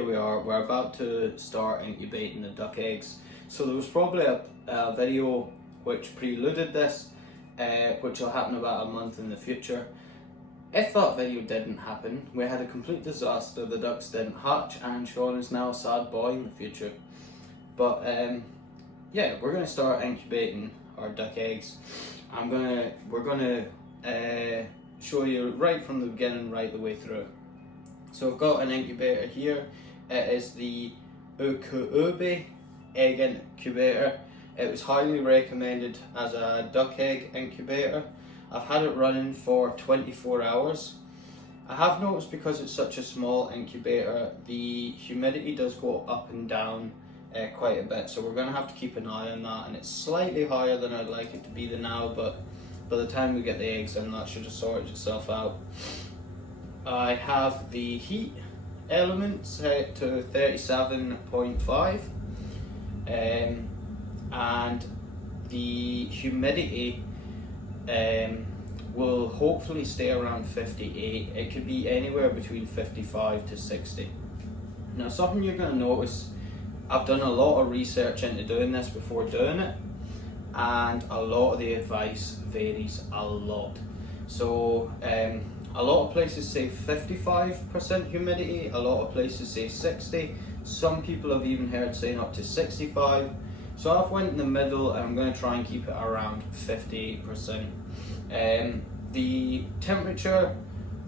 here we are, we're about to start incubating the duck eggs. So there was probably a video which preluded this, which will happen about a month in the future. If that video didn't happen, we had a complete disaster, the ducks didn't hatch and Sean is now a sad boy in the future. But yeah, we're going to start incubating our duck eggs. We're going to show you right from the beginning, right the way through. So I've got an incubator here. It is the incubate egg incubator. It was highly recommended as a duck egg incubator. I've had it running for 24 hours. I have noticed because it's such a small incubator, the humidity does go up and down quite a bit, so we're going to have to keep an eye on that, and it's slightly higher than I'd like it to be now, but by the time we get the eggs in, that should have sorted itself out. I have the heat element set to 37.5 and the humidity will hopefully stay around 58. It could be anywhere between 55 to 60. Now something you're going to notice, I've done a lot of research into doing this before doing it, and a lot of the advice varies a lot. So a lot of places say 55% humidity, a lot of places say 60, some people have even heard saying up to 65. So I've went in the middle and I'm going to try and keep it around 58%. The temperature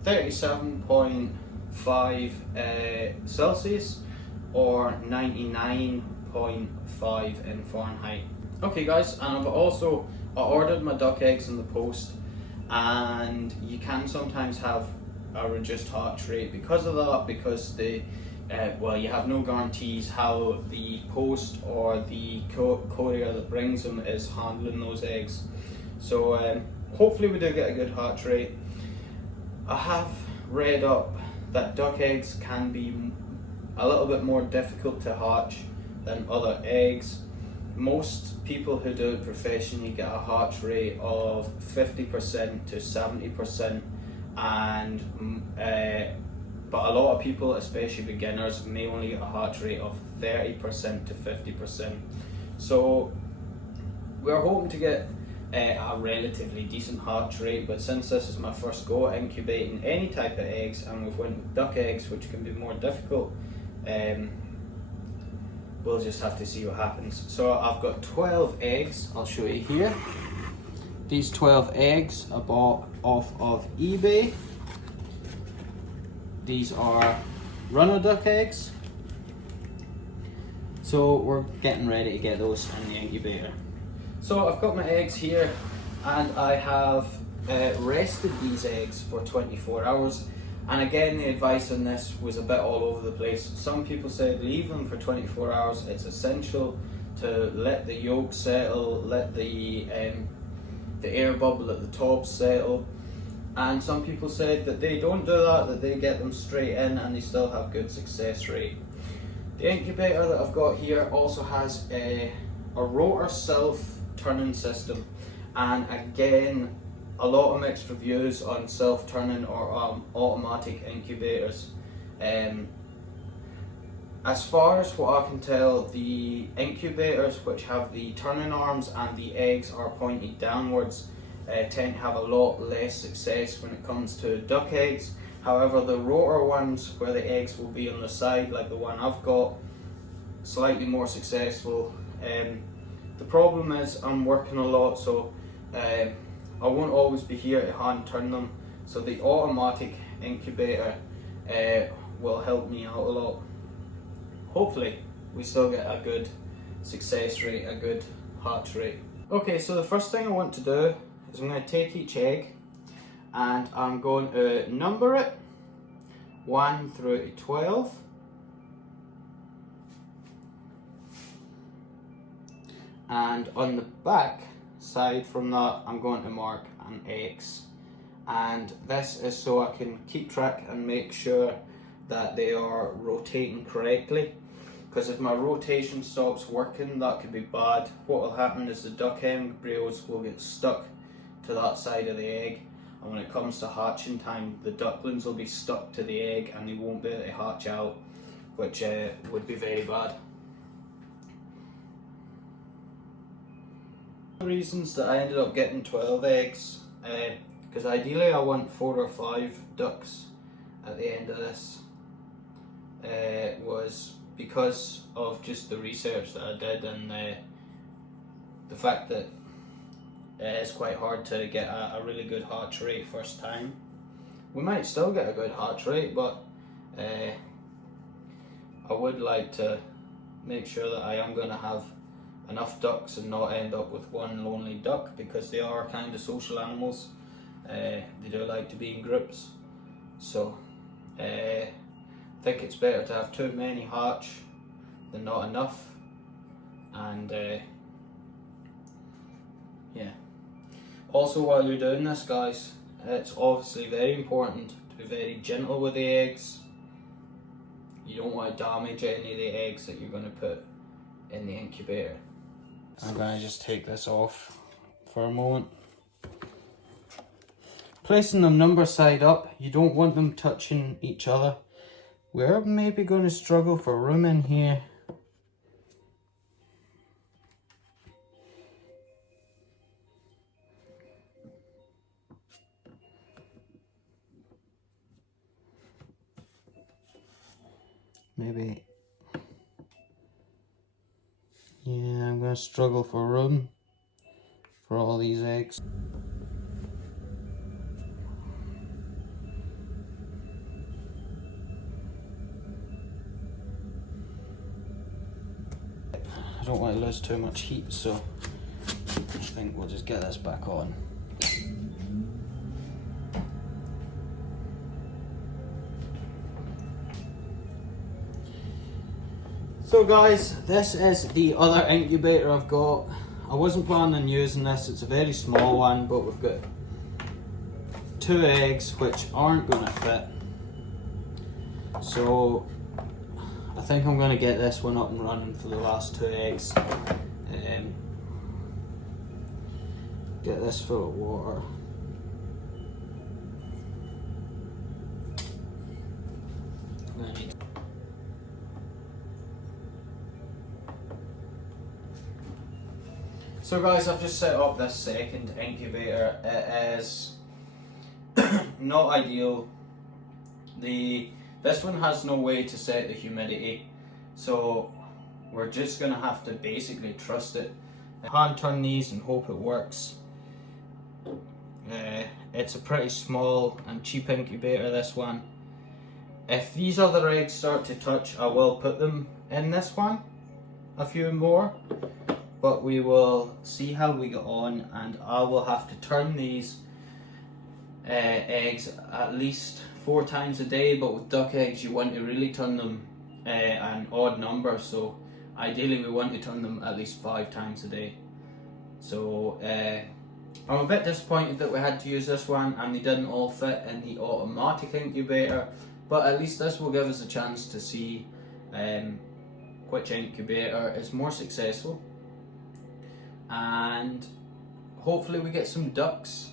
37.5 Celsius or 99.5 in Fahrenheit. Okay guys, and I ordered my duck eggs in the post, and you can sometimes have a reduced hatch rate because of that, because you have no guarantees how the post or the courier that brings them is handling those eggs. So hopefully we do get a good hatch rate. I have read up that duck eggs can be a little bit more difficult to hatch than other eggs. Most people who do it professionally get a hatch rate of 50% to 70%, and but a lot of people, especially beginners, may only get a hatch rate of 30% to 50%. So we're hoping to get a relatively decent hatch rate, but since this is my first go at incubating any type of eggs, and we've went with duck eggs, which can be more difficult, we'll just have to see what happens. So I've got 12 eggs, I'll show you here. These 12 eggs I bought off of eBay. These are runner duck eggs. So we're getting ready to get those in the incubator. So I've got my eggs here, and I have rested these eggs for 24 hours. And again, the advice on this was a bit all over the place. Some people said leave them for 24 hours. It's essential to let the yolk settle, let the air bubble at the top settle. And some people said that they don't do that they get them straight in and they still have good success rate. The incubator that I've got here also has a rotor self-turning system. And again, a lot of mixed reviews on self-turning or automatic incubators. As far as what I can tell, the incubators which have the turning arms and the eggs are pointed downwards tend to have a lot less success when it comes to duck eggs. However, the rotor ones where the eggs will be on the side, like the one I've got, slightly more successful. The problem is I'm working a lot, so I won't always be here to hand turn them, so the automatic incubator will help me out a lot. Hopefully we still get a good success rate, a good hatch rate. Okay, so the first thing I want to do is I'm going to take each egg and I'm going to number it 1 through to 12. And on the back side from that, I'm going to mark an X, and this is so I can keep track and make sure that they are rotating correctly, because if my rotation stops working, that could be bad. What will happen is the duck embryos will get stuck to that side of the egg, and when it comes to hatching time, the ducklings will be stuck to the egg and they won't be able to hatch out, which would be very bad. The reasons that I ended up getting 12 eggs, because ideally I want 4 or 5 ducks at the end of this, was because of just the research that I did, and the fact that it's quite hard to get a really good hatch rate first time. We might still get a good hatch rate, but I would like to make sure that I am going to have enough ducks and not end up with one lonely duck, because they are kind of social animals. They do like to be in groups, so I think it's better to have too many hatch than not enough. And yeah, also while you're doing this, guys, it's obviously very important to be very gentle with the eggs. You don't want to damage any of the eggs that you're going to put in the incubator. I'm going to just take this off for a moment. Placing them number side up, you don't want them touching each other. We're maybe going to struggle for room in here. Maybe, yeah, I'm going to struggle for room for all these eggs. I don't want to lose too much heat, so I think we'll just get this back on. So guys, this is the other incubator I've got. I wasn't planning on using this, it's a very small one, but we've got 2 eggs which aren't going to fit. So I think I'm going to get this one up and running for the last 2 eggs. Get this full of water. So guys, I've just set up this second incubator. It is not ideal. This one has no way to set the humidity, so we're just going to have to basically trust it. Hand turn these and hope it works. It's a pretty small and cheap incubator, this one. If these other eggs start to touch, I will put them in this one, a few more, but we will see how we get on, and I will have to turn these eggs at least 4 times a day. But with duck eggs, you want to really turn them an odd number, so ideally we want to turn them at least 5 times a day. So I'm a bit disappointed that we had to use this one and they didn't all fit in the automatic incubator, but at least this will give us a chance to see which incubator is more successful, and hopefully we get some ducks.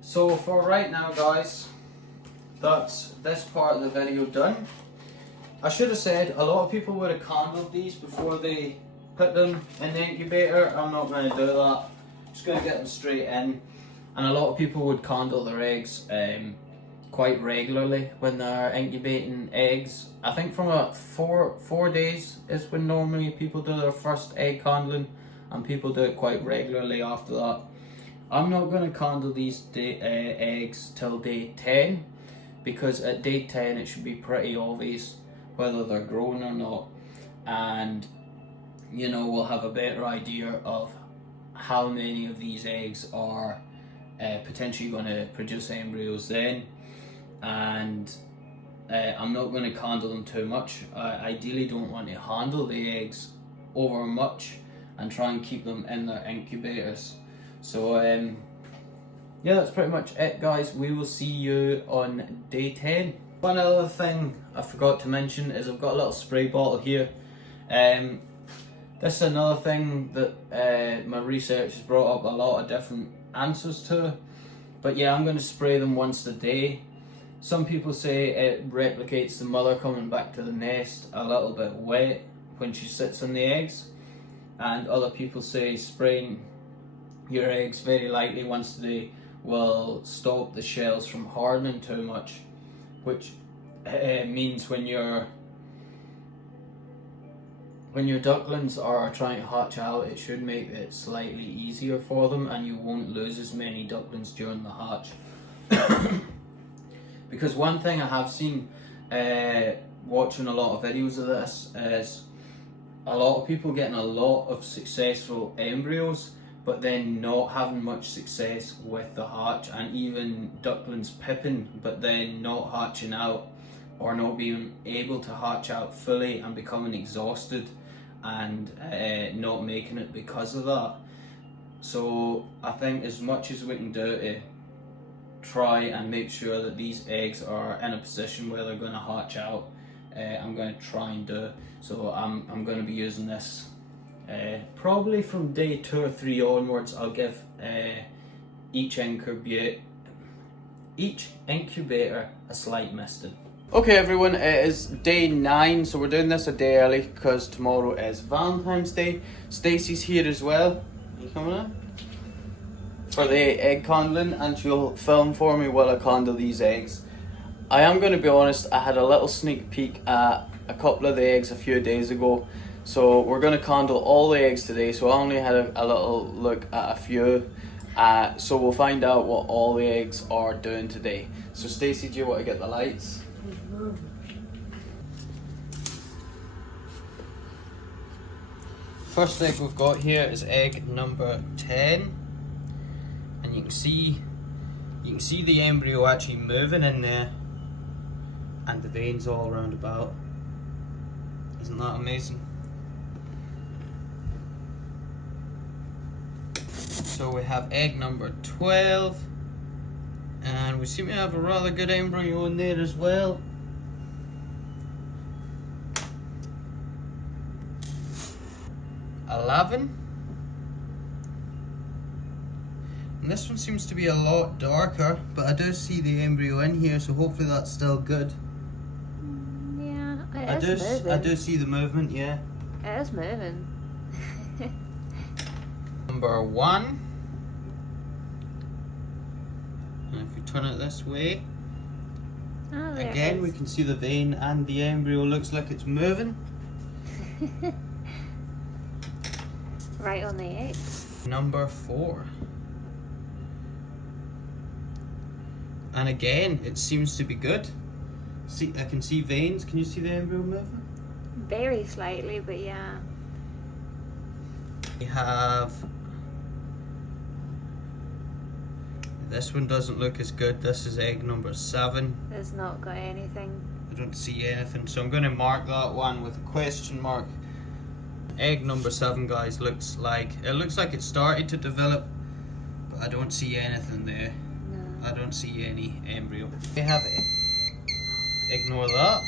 So for right now, guys, that's this part of the video done. I should have said a lot of people would have candled these before they put them in the incubator. I'm not going to do that. I'm just going to get them straight in. And a lot of people would candle their eggs quite regularly when they're incubating eggs. I think from about 4 days is when normally people do their first egg candling, and people do it quite regularly after that. I'm not going to candle these eggs till day 10, because at day 10 it should be pretty obvious whether they're grown or not, and you know, we'll have a better idea of how many of these eggs are potentially going to produce embryos then. And I'm not going to candle them too much. I ideally don't want to handle the eggs over much and try and keep them in their incubators. So yeah, that's pretty much it, guys. We will see you on day 10. One other thing I forgot to mention is I've got a little spray bottle here. This is another thing that my research has brought up a lot of different answers to. But yeah, I'm going to spray them once a day. Some people say it replicates the mother coming back to the nest a little bit wet when she sits on the eggs, and other people say spraying your eggs very lightly once a day will stop the shells from hardening too much, which means when your ducklings are trying to hatch out, it should make it slightly easier for them and you won't lose as many ducklings during the hatch. Because one thing I have seen watching a lot of videos of this is a lot of people getting a lot of successful embryos but then not having much success with the hatch, and even ducklings pipping but then not hatching out or not being able to hatch out fully and becoming exhausted and not making it because of that. So I think as much as we can do to try and make sure that these eggs are in a position where they're going to hatch out, I'm going to try and do. So I'm going to be using this probably from day 2 or 3 onwards. I'll give each incubator a slight misting. Okay everyone, it is day 9, so we're doing this a day early because tomorrow is Valentine's Day. Stacey's here as well. Are you coming in? For the egg candling, and she'll film for me while I candle these eggs. I am going to be honest, I had a little sneak peek at a couple of the eggs a few days ago, so we're going to candle all the eggs today, so I only had a little look at a few, so we'll find out what all the eggs are doing today. So Stacey, do you want to get the lights? First egg we've got here is egg number 10, and you can see the embryo actually moving in there, and the veins all around about. Isn't that amazing? So we have egg number 12, and we seem to have a rather good embryo in there as well. And this one seems to be a lot darker, but I do see the embryo in here, so hopefully that's still good. Yeah, it is moving. I do see the movement, yeah. It is moving. Number 1. And if we turn it this way, Oh, there again it we is. can see the vein and the embryo looks like it's moving. Right on the eggs. Number 4. And again, it seems to be good. See, I can see veins. Can you see the embryo moving? Very slightly, but yeah. We have... This one doesn't look as good. This is egg number 7. It's not got anything. I don't see anything, so I'm going to mark that one with a question mark. Egg number 7, guys, looks like it started to develop, but I don't see anything there. No. I don't see any embryo. We have ignore that.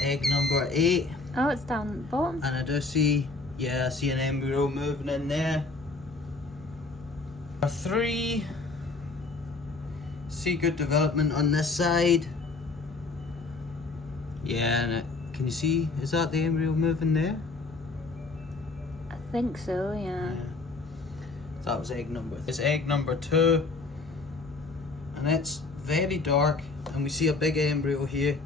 Egg number 8. Oh, it's down at the bottom. And I do see, yeah, I see an embryo moving in there. Number 3. See good development on this side. Yeah, and can you see, is that the embryo moving there? I think so, yeah. That was egg number. It's egg number 2. And it's very dark, and we see a big embryo here.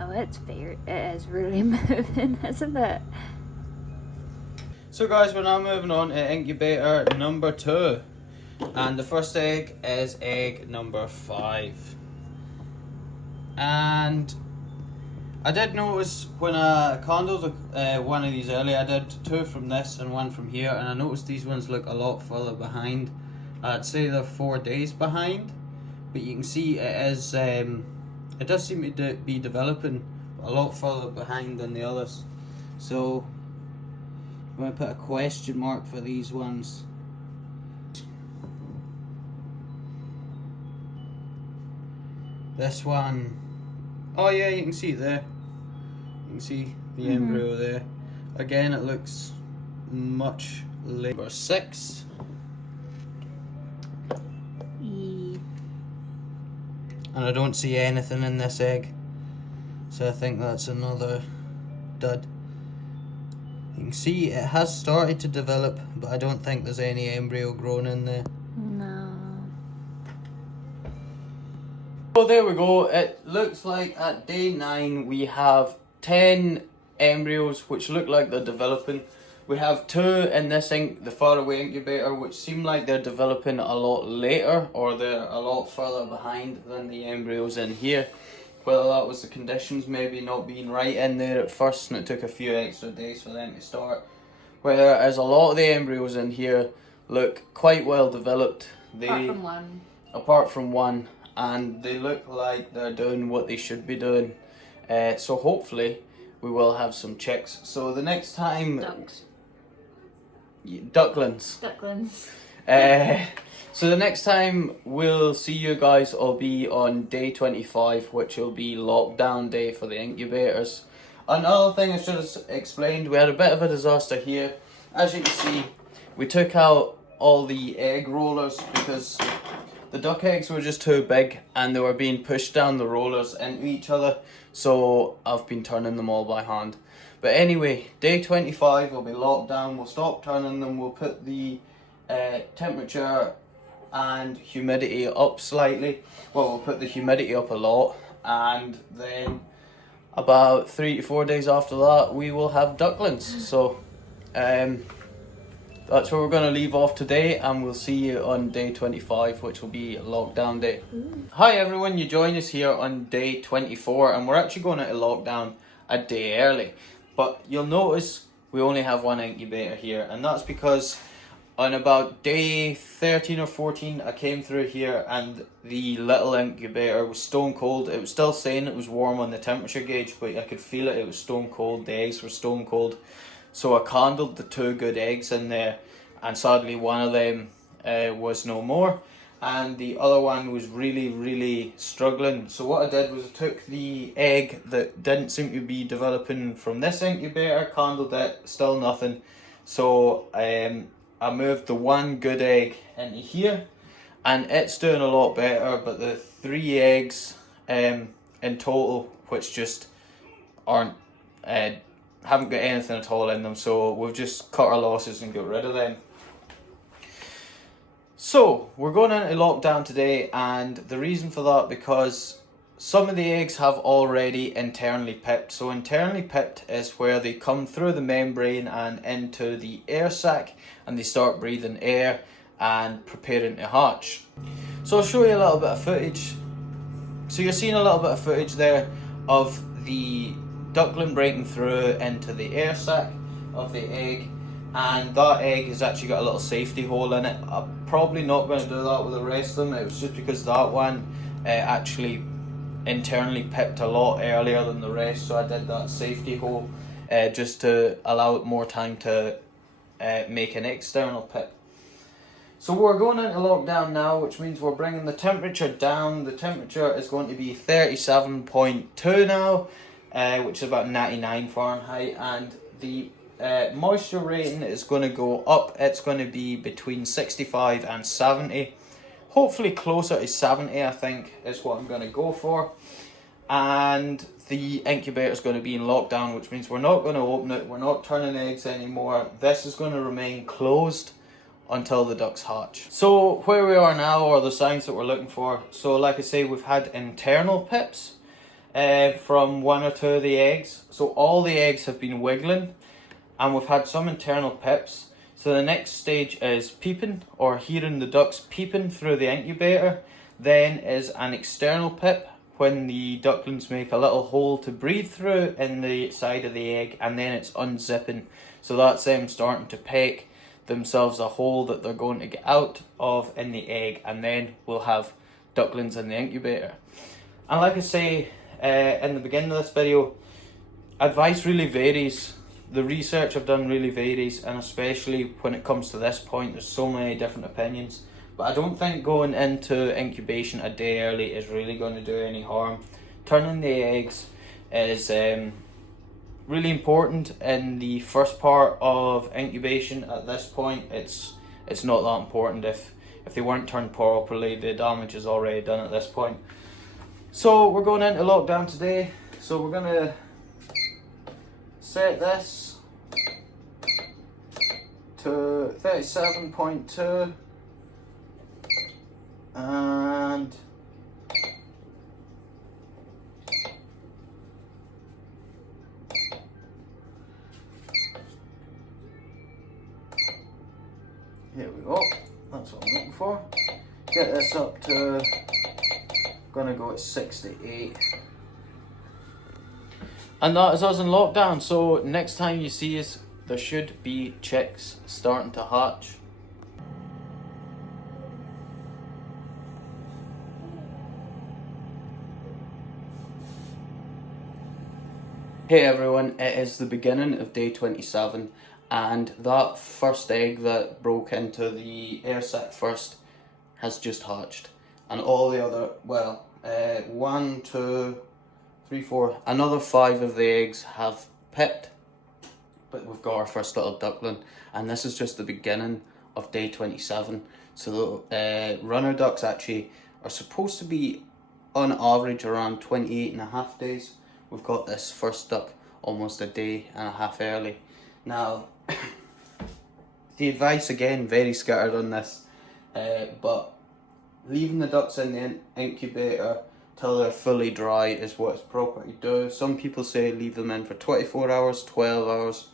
Oh, it is really moving, isn't it? So guys, we're now moving on to incubator number 2. And the first egg is egg number 5. And I did notice when I candled one of these earlier, I did 2 from this and 1 from here, and I noticed these ones look a lot further behind. I'd say they're 4 days behind, but you can see it is, it does seem to be developing a lot further behind than the others. So I'm going to put a question mark for these ones. This one, oh yeah, you can see it there. You can see the embryo there. Again, it looks much later. Number 6. and I don't see anything in this egg, so I think that's another dud. You can see it has started to develop, but I don't think there's any embryo grown in there. No. So there we go. It looks like at day 9 we have 10 embryos which look like they're developing. We have 2 in this the faraway incubator, which seem like they're developing a lot later, or they're a lot further behind than the embryos in here. Whether that was the conditions maybe not being right in there at first and it took a few extra days for them to start. Whereas a lot of the embryos in here look quite well developed. Apart from one. And they look like they're doing what they should be doing. So hopefully we will have some chicks. So the next time... Ducklings. So the next time we'll see you guys will be on day 25, which will be lockdown day for the incubators. Another thing I should have explained, we had a bit of a disaster here. As you can see, we took out all the egg rollers because the duck eggs were just too big and they were being pushed down the rollers into each other, so I've been turning them all by hand. But anyway, day 25 will be locked down. We'll stop turning them. We'll put the temperature and humidity up slightly. Well, we'll put the humidity up a lot, and then about 3 to 4 days after that we will have ducklings. So that's where we're going to leave off today, and we'll see you on day 25, which will be lockdown day. Hi everyone, you join us here on day 24, and we're actually going into lockdown a day early. But you'll notice we only have one incubator here, and that's because on about day 13 or 14 I came through here and the little incubator was stone cold. It was still saying it was warm on the temperature gauge, but I could feel it was stone cold. The eggs were stone cold. So I candled the 2 good eggs in there, and sadly one of them was no more, and the other one was really struggling. So what I did was I took the egg that didn't seem to be developing from this incubator, candled it, still nothing. So I moved the 1 good egg into here, and it's doing a lot better. But the 3 eggs in total, which just aren't haven't got anything at all in them, so we've just cut our losses and got rid of them. So we're going into lockdown today, and the reason for that because some of the eggs have already internally pipped. So internally pipped is where they come through the membrane and into the air sac, and they start breathing air and preparing to hatch. So I'll show you a little bit of footage. So you're seeing a little bit of footage there of the duckling breaking through into the air sac of the egg, and that egg has actually got a little safety hole in it. I'm probably not going to do that with the rest of them. It was just because that one actually internally pipped a lot earlier than the rest, so I did that safety hole just to allow it more time to make an external pip. So we're going into lockdown now, which means we're bringing the temperature down. The temperature is going to be 37.2 now, which is about 99 Fahrenheit, and the moisture rating is going to go up. It's going to be between 65 and 70, hopefully closer to 70 I think is what I'm going to go for. And the incubator is going to be in lockdown, which means we're not going to open it, we're not turning eggs anymore. This is going to remain closed until the ducks hatch. So where we are now are the signs that we're looking for. So like I say, we've had internal pips from 1 or 2 of the eggs. So all the eggs have been wiggling, and we've had some internal pips. So the next stage is peeping, or hearing the ducks peeping through the incubator. Then is an external pip, when the ducklings make a little hole to breathe through in the side of the egg, and then it's unzipping. So that's them starting to peck themselves a hole that they're going to get out of in the egg, and then we'll have ducklings in the incubator. And like I say in the beginning of this video, advice really varies. The research I've done really varies, and especially when it comes to this point, there's so many different opinions. But I don't think going into incubation a day early is really going to do any harm. Turning the eggs is really important in the first part of incubation. At this point, it's not that important. If they weren't turned properly, the damage is already done at this point. So we're going into lockdown today, so we're gonna set this to 37.2 and here we go, that's what I'm looking for. Get this up to, gonna go at 68. And that is us in lockdown, so next time you see us, there should be chicks starting to hatch. Hey everyone, it is the beginning of day 27, and that first egg that broke into the air sac first has just hatched. And all the other, well, 1, 2, 3, 4, another 5 of the eggs have pipped. But we've got our first little duckling, and this is just the beginning of day 27. So the runner ducks actually are supposed to be on average around 28.5 days. We've got this first duck almost a day and a half early. Now, the advice again, very scattered on this, but leaving the ducks in the incubator till they're fully dry is what it's proper to do. Some people say leave them in for 24 hours, 12 hours.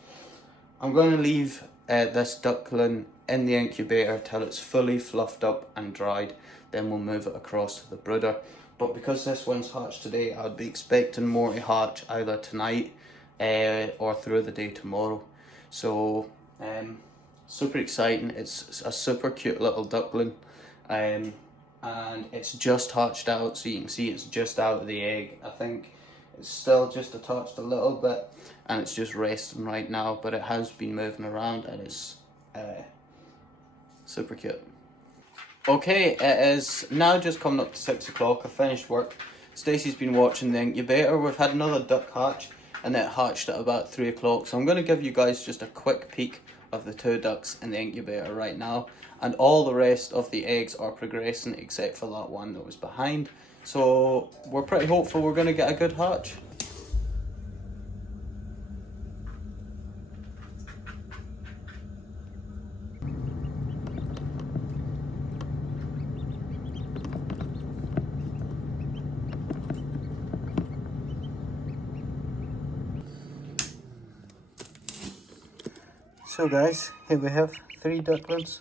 I'm going to leave this duckling in the incubator till it's fully fluffed up and dried, then we'll move it across to the brooder. But because this one's hatched today, I'd be expecting more to hatch either tonight or through the day tomorrow. So super exciting. It's a super cute little duckling, and it's just hatched out, so you can see it's just out of the egg. I think it's still just attached a little bit and it's just resting right now, but it has been moving around and it's super cute. Okay, it is now just coming up to 6 o'clock. I finished work. Stacey's been watching the incubator. We've had another duck hatch and it hatched at about 3 o'clock. So I'm going to give you guys just a quick peek of the 2 ducks in the incubator right now. And all the rest of the eggs are progressing except for that one that was behind. So we're pretty hopeful we're going to get a good hatch. So guys, here we have 3 ducklings.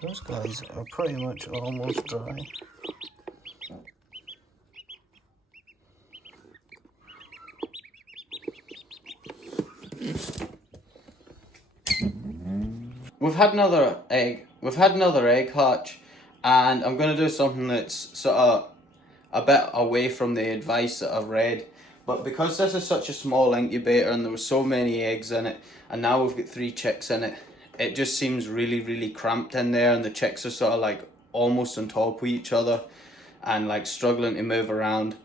Those guys are pretty much almost dry. We've had another egg hatch, and I'm going to do something that's sort of a bit away from the advice that I've read, but because this is such a small incubator and there were so many eggs in it, and now we've got 3 chicks in it, it just seems really cramped in there, and the chicks are sort of like almost on top of each other and like struggling to move around.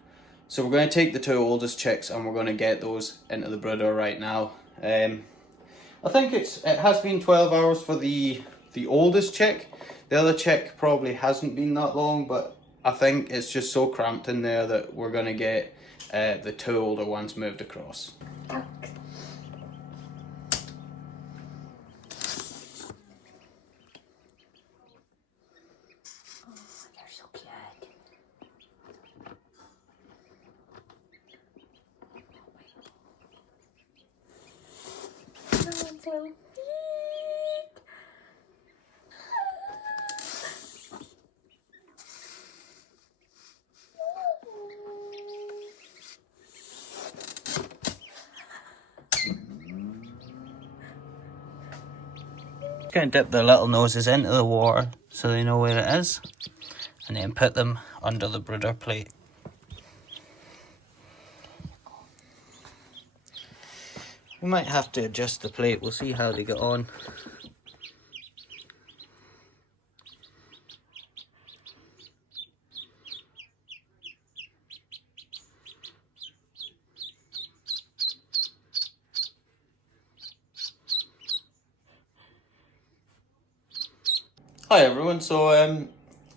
So we're going to take the 2 oldest chicks and we're going to get those into the brooder right now. I think it has been 12 hours for the oldest chick. The other chick probably hasn't been that long, but I think it's just so cramped in there that we're going to get the 2 older ones moved across. So Just going to dip their little noses into the water so they know where it is, and then put them under the brooder plate. We might have to adjust the plate, we'll see how they get on. Hi everyone, so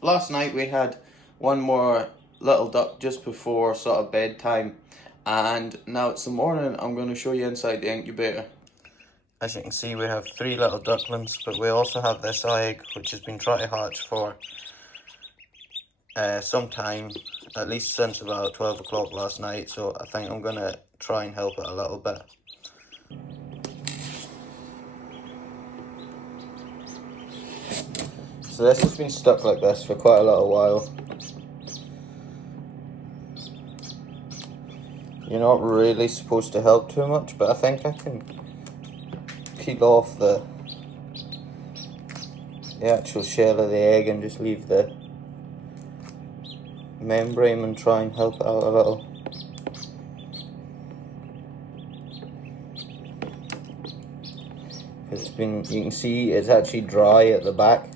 last night we had one more little duck just before sort of bedtime, and now it's the morning. I'm going to show you inside the incubator. As you can see, we have 3 little ducklings, but we also have this egg which has been trying to hatch for some time, at least since about 12 o'clock last night, so I think I'm going to try and help it a little bit. So this has been stuck like this for quite a little while. You're not really supposed to help too much, but I think I can peel off the actual shell of the egg and just leave the membrane and try and help it out a little. Because it's been, you can see it's actually dry at the back.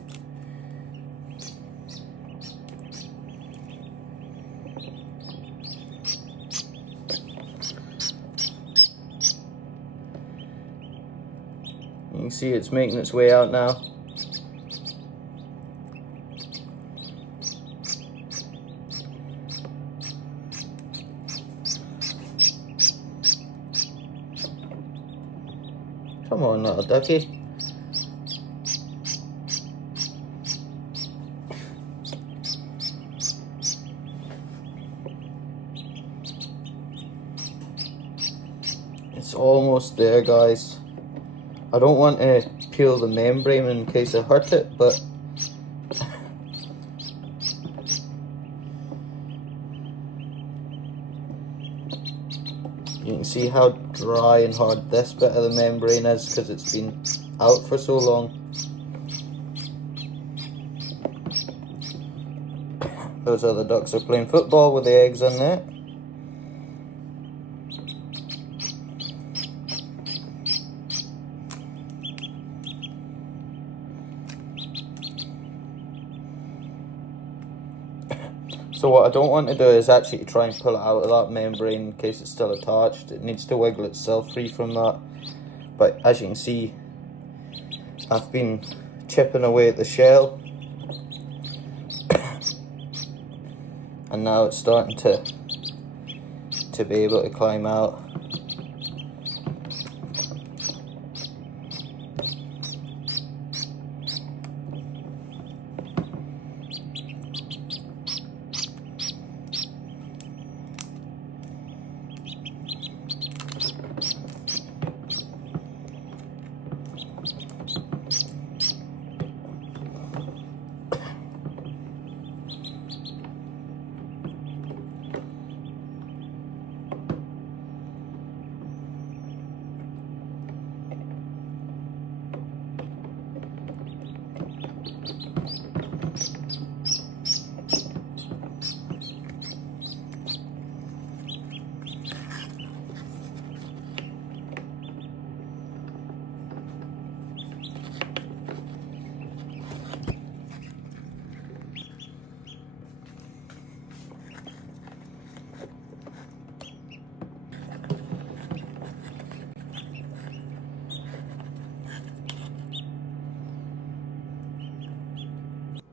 You can see it's making its way out now. Come on, little ducky. It's almost there, guys. I don't want to peel the membrane in case I hurt it, but you can see how dry and hard this bit of the membrane is because it's been out for so long. Those other ducks are playing football with the eggs in there. So what I don't want to do is actually try and pull it out of that membrane in case it's still attached. It needs to wiggle itself free from that. But as you can see, I've been chipping away at the shell. And now it's starting to be able to climb out.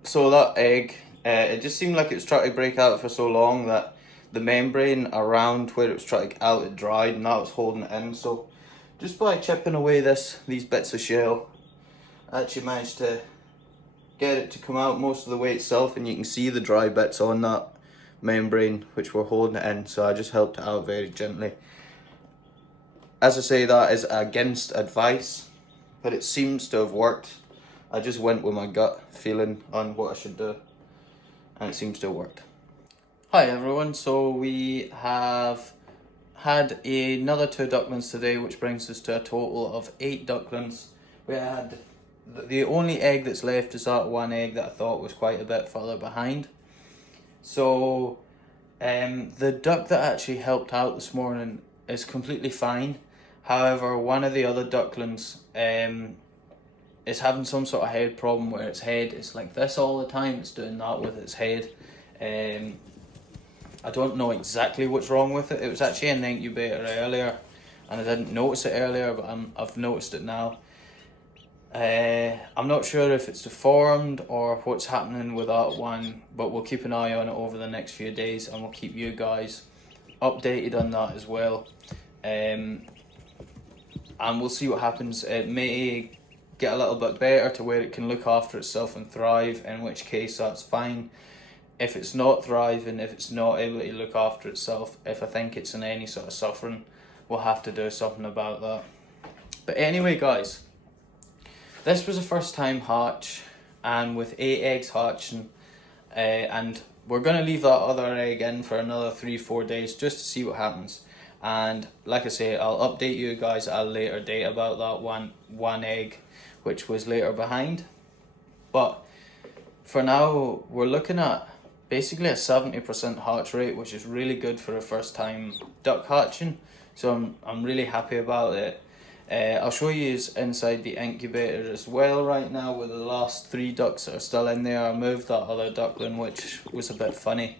So that egg, it just seemed like it was trying to break out for so long that the membrane around where it was trying to get out, it dried, and that was holding it in. So just by chipping away these bits of shell, I actually managed to get it to come out most of the way itself, and you can see the dry bits on that membrane which were holding it in. So I just helped it out very gently. As I say, that is against advice, but it seems to have worked. I just went with my gut feeling on what I should do, and it seems to have worked. Hi everyone, so we have had another 2 ducklings today, which brings us to a total of 8 ducklings. We had the only egg that's left is that one egg that I thought was quite a bit further behind. So the duck that actually helped out this morning is completely fine. However, one of the other ducklings is having some sort of head problem where its head is like this all the time. It's doing that with its head. I don't know exactly what's wrong with it. It was actually in the incubator earlier and I didn't notice it earlier, but I've noticed it now. I'm not sure if it's deformed or what's happening with that one, but we'll keep an eye on it over the next few days, and we'll keep you guys updated on that as well. And we'll see what happens. It may get a little bit better to where it can look after itself and thrive, in which case that's fine. If it's not thriving, if it's not able to look after itself, if I think it's in any sort of suffering, we'll have to do something about that. But anyway, guys, this was a first time hatch, and with 8 eggs hatching, and we're going to leave that other egg in for another 3-4 days just to see what happens. And like I say, I'll update you guys at a later date about that one egg which was later behind. But for now, we're looking at basically a 70% hatch rate, which is really good for a first time duck hatching. So I'm really happy about it. I'll show you inside the incubator as well right now, with the last 3 ducks that are still in there. I moved that other duckling, which was a bit funny.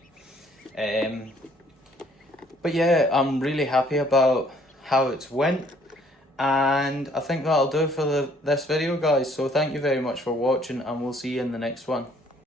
But yeah, I'm really happy about how it's went. And I think that'll do for this video, guys. So thank you very much for watching, and we'll see you in the next one.